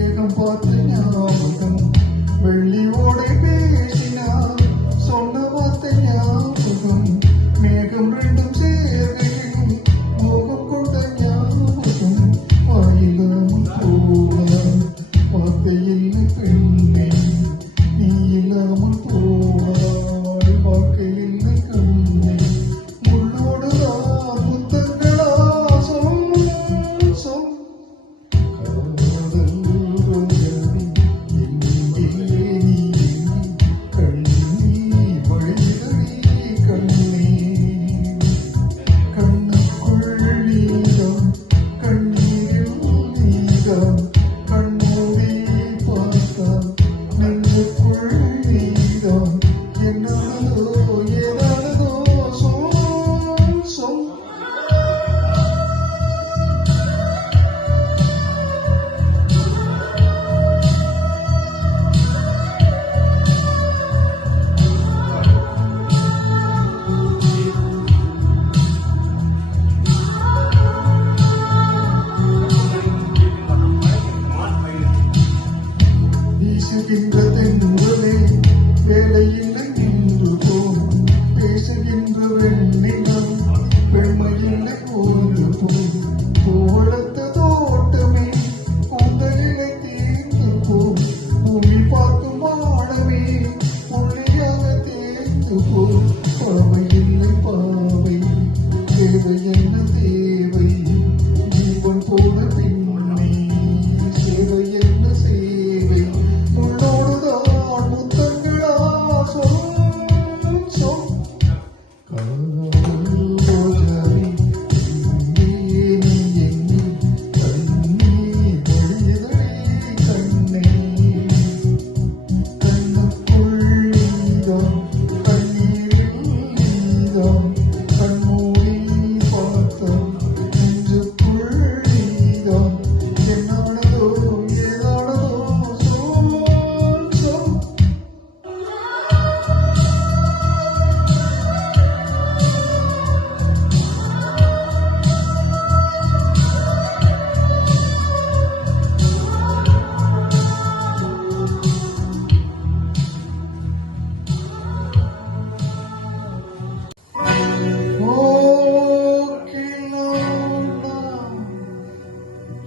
வேகம் பார்த்து ஞாபகம் வெள்ளி ஓடை பேசினார் சொன்ன வார்த்தை ஞாபகம் மேகம் ரெண்டும் சேர்கையில் மோகம் கொண்ட ஞாபகம் வாயிலாம் போவார் வார்த்தையில் பெண்ணே நீ இல்லாமல் போவார் வாழ்க்கையில் கண்ணே முள்ளோடுதான் முத்தங்களா சொல் சொல் வீசுகின்றதென்றே வேலையில்லை நின்று போம் பேசுகின்ற வெண்ணினம் பெண்மையில்லை ஒரு போம் போலத்த தோட்டமே கூந்தலிலை தீர்ந்து போம் பூமி பார்க்கும் ஆழமே புள்ளியாக தேர்ந்து போம் பாவையில்லை பாவை தேவை என்ன தேவை ஜீவன் போல பின்னே சேவை என்ன சேவை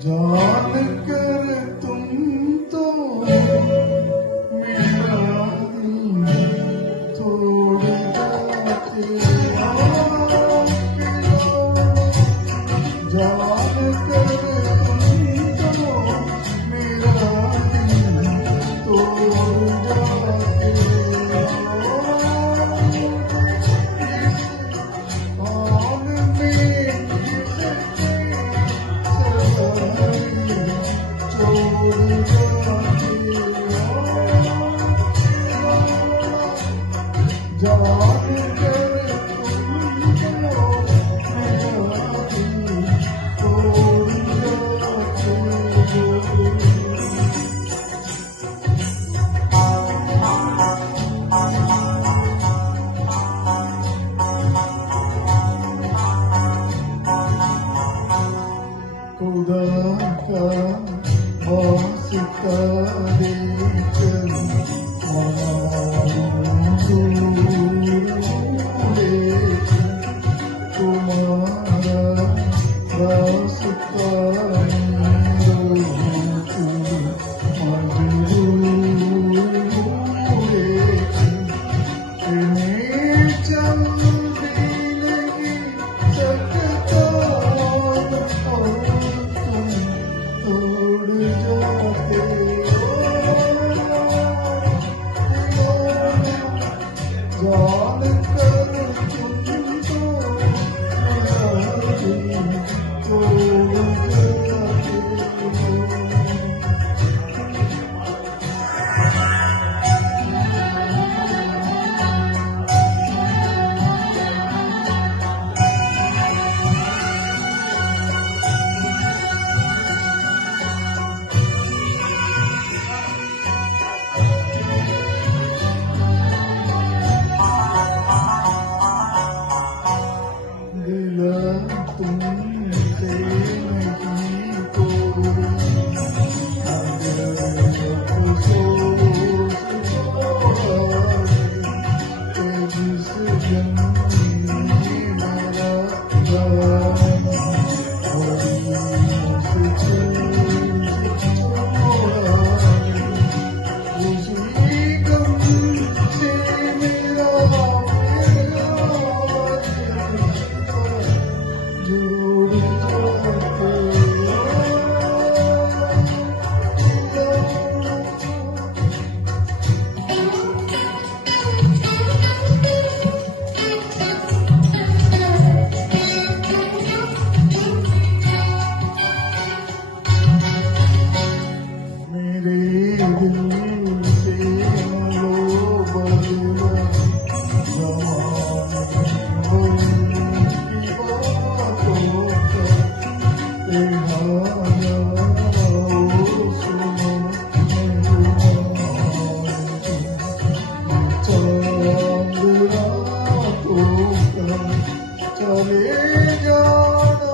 जान कर तुम तो मेरा तोड़ जाते जान कर तुम तो मेरा तोड़ जाते खुदा का वास्ता देकर तुम्हारा रास्ता चले जाना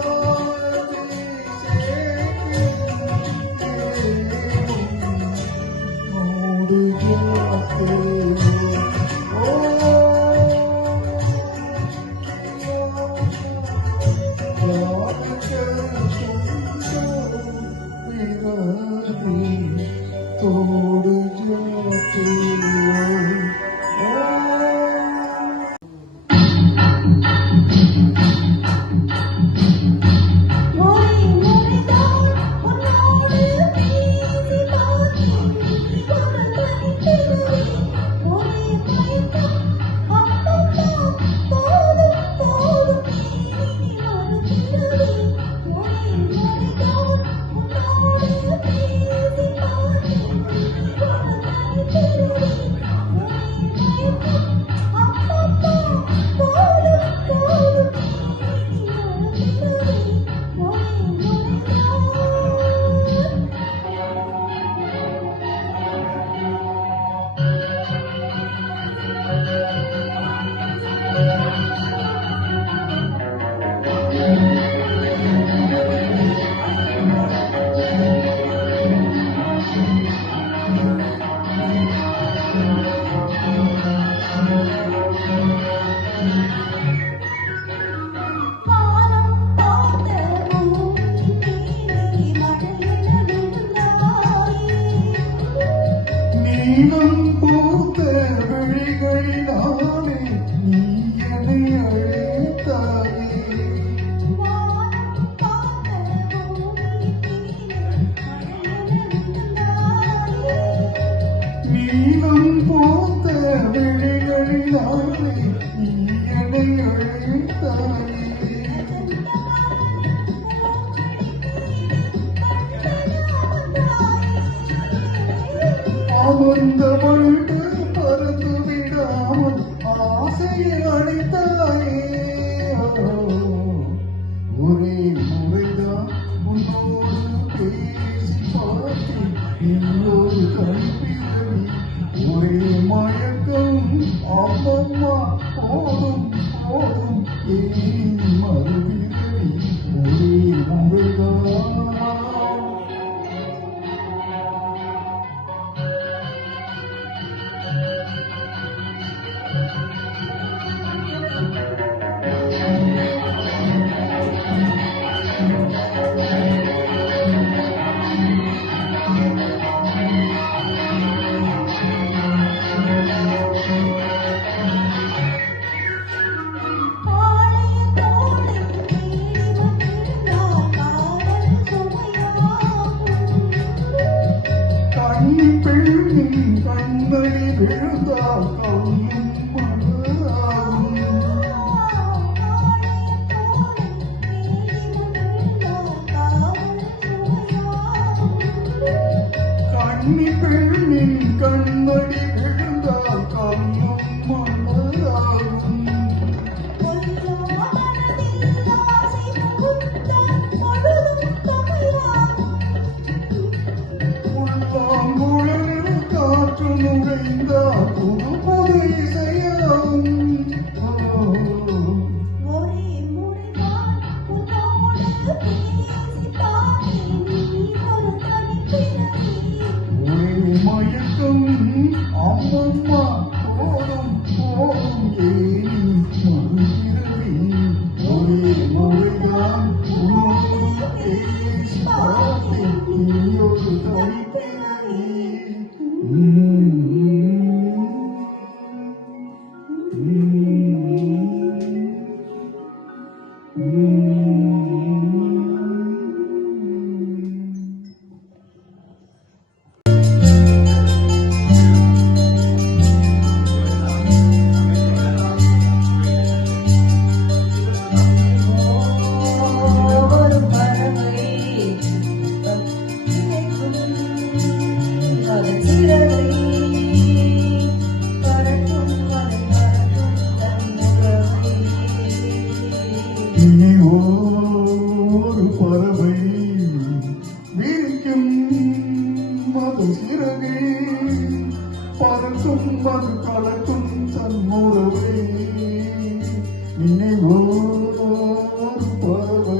मुड़ जाते तोड़ जाते நீலம் பூத்த விழிகளினாலே நீ என்னை அழைத்தாயே நீலம் பூத்த விழிகளினாலே நீ என்னை அழைத்தாயே அமர்ந்தவள் பறந்து விடாமல் ஆசையை அழைத்தாயே ஒரே முறைதான் உன்னோடு பேசி பார்த்தேன் இன்னொரு கல்வியடி ஒரே மயக்கம் அம்மம்மா போதும் போதும் ஏன் மறுவிதடி ஒரே முறைதான் பெண்ணின் கண்மணி விழுந்தால் கண்ணும் மலராகும் கண்ணி பெண்ணின் கண்மணி விழுந்தால் கண்ணும் மலராகும் மயக்கம் அம்மம்மா போதும் போதும் ஏன் மறுபிறவி ஒரே முறைதான் உனது பார்த்தேன் நீயொரு தனிப்பிறவி ஒரு பறவை விரிக்கும் மது சிறகை பறக்கும் மது கலக்கும் தன்னுறவை நினைவோர் பறவை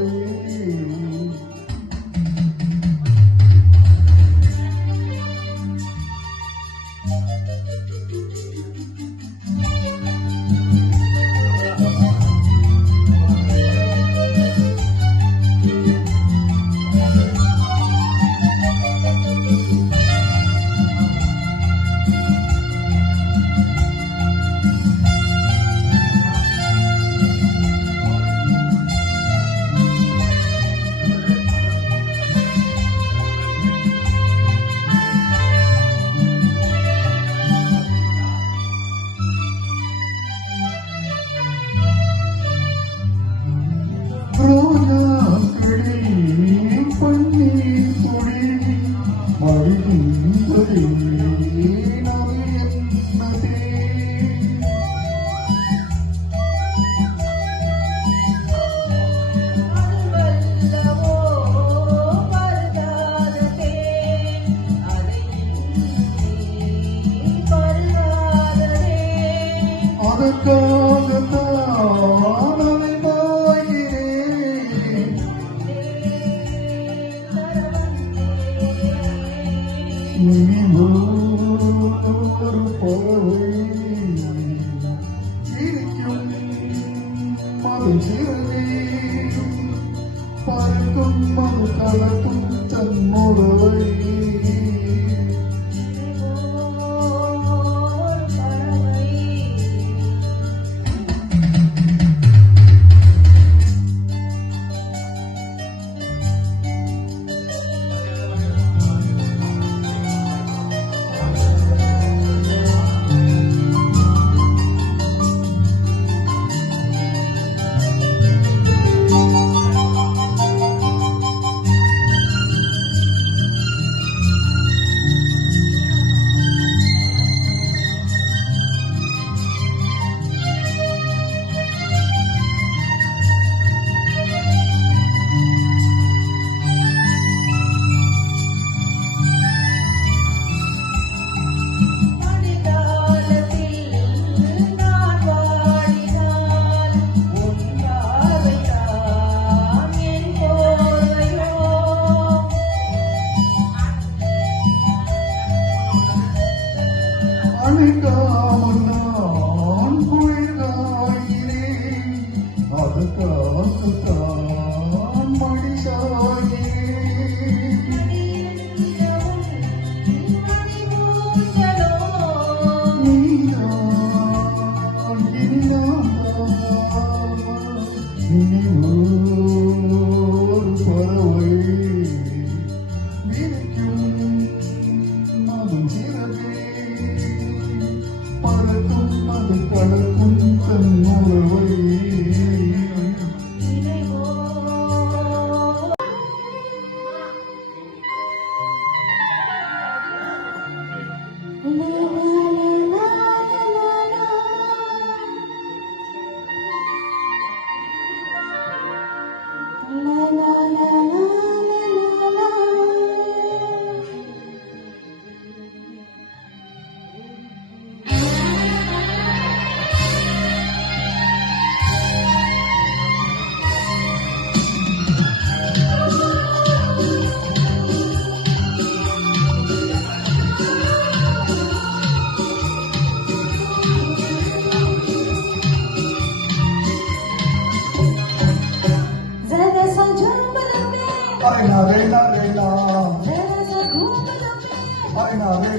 பறக்கும் மது கலக்கும் தன்னுறவை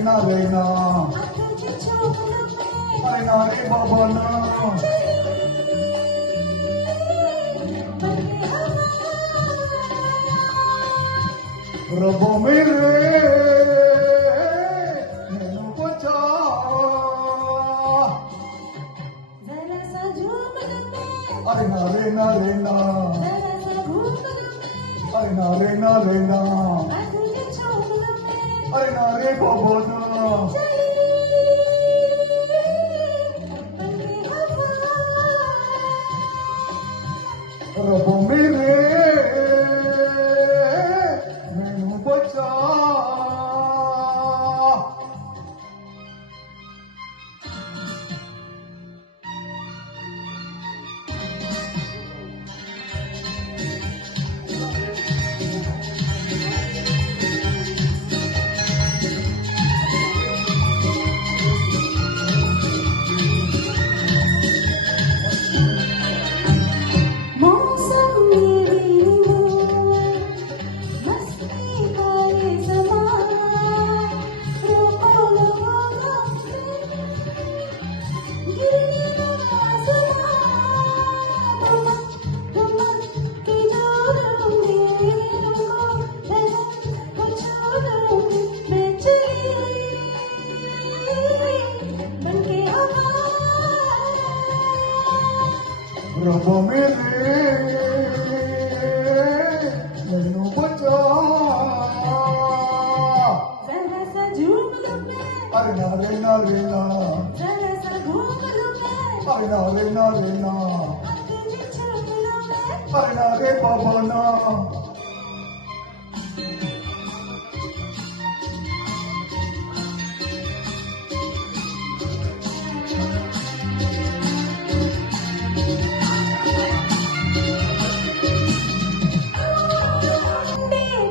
ना रे ना अरे ना रे बाबा ना रबो मेरे मैनू बचा अरे ना रे ना रे ना अरे ना रे ना रे ना अरे ना रे बाबा ना रबो मेरे मैनू बचा रबो मेरे मैनू बचा जरा सा झूम लो मैं अरे ना रे ना रे ना जरा सा घूम लो मैं अरे ना रे ना रे ना आंखें छूम लो मैं अरे ना रे बाबा ना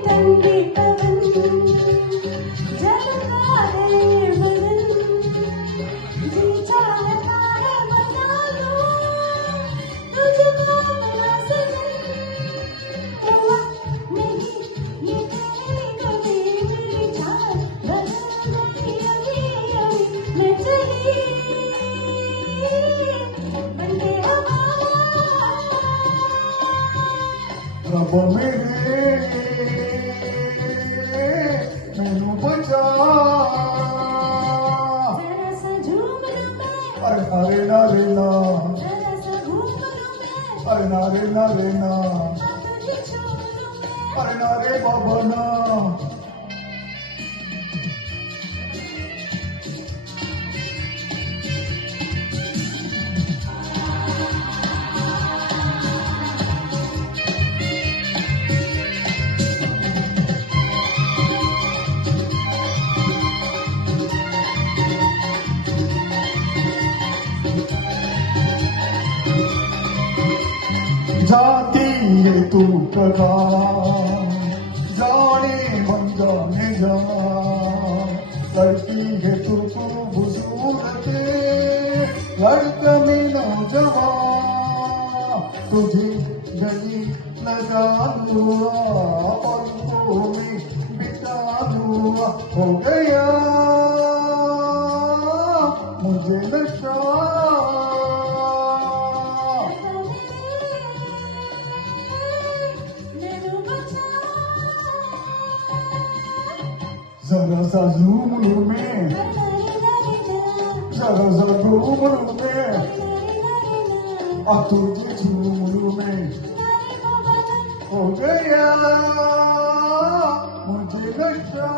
ठंडी पवन जलता है बदन जी चाहता है बता लो तुझको मेरा सनम हुआ नहीं ये तेरी गली मेरी जान बदल गई अभी मैं चली बनके हवा रबो मेरे मैनू बचा जरा सा झूम लो मैं अरे ना रे ना रे ना जरा सा घूम लो मैं अरे ना रे ना रे ना आंखें छूम लो मैं अरे ना रे बाबा ना जाती है तू कदा जाने मन जाने जा करती है तू खूबसूरत लड़का में नौजवान तुझे गली लगा लूआ पलकों में बिता लूआ हो गया मुझे नशा जरा सा झूम लूं मैं जरा सा घूम लूं मैं आ तुझे झूम लूं मैं हो गया मुझे नशा